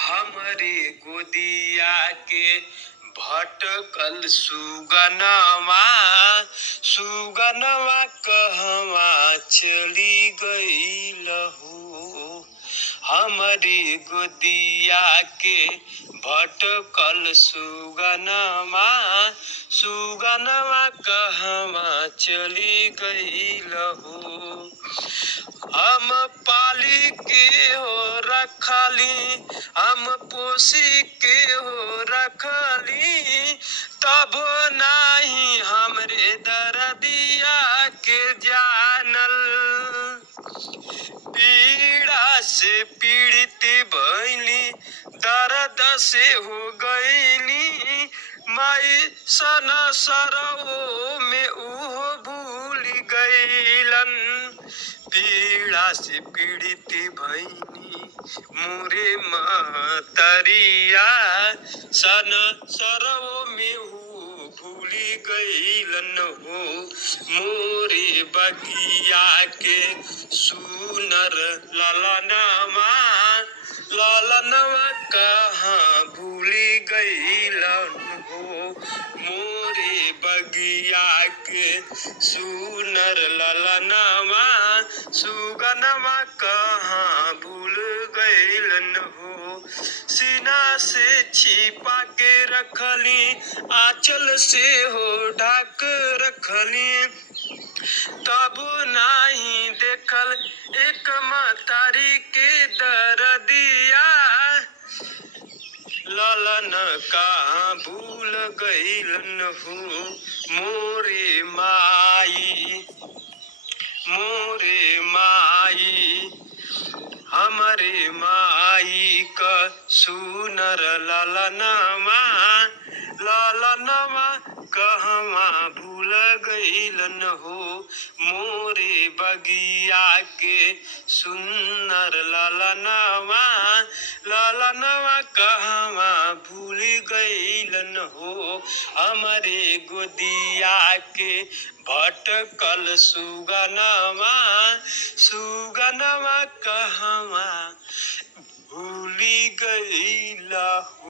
हमरे गोदिया के भटकल सुगनवा कहवा चली गईल हो। हमरे गोदिया के भटकल सुगनवा कहवा चली गईल हो। हम पाली के हो रखली, हम पोसी के हो रखली, तब नाही हमरे दर्दिया के जानल। पीड़ा से पीड़ित भइली, दर्द से हो गईली, माई सन सरवो में उहो भूल गईलन। पीड़ा से पीड़ित भइनी मोरे महतरिया, सन सरवो में भूल गईलन हो। मोरे बगिया के सुनर ललनवा कहाँ भूल गईलन हो। मोरे बगिया के सुनर ललनवा सुगनवा कहाँ भूल गईलन हो। सीना से छिपा के रखली, आंचल से हो ढक रखली, तब नाही देखल एक महतारी के दर्दिया। ललन कहाँ भूल गईलन हो। मोरे माई हमरे माई का सुनर ललनवा कहवा भूल गईलन हो। मोरे बगिया के सुनर ललनवा कहवा भूल गईलन हो। हमरे गोदिया के भटकल सुगनवा कहवा भूल गईला हो।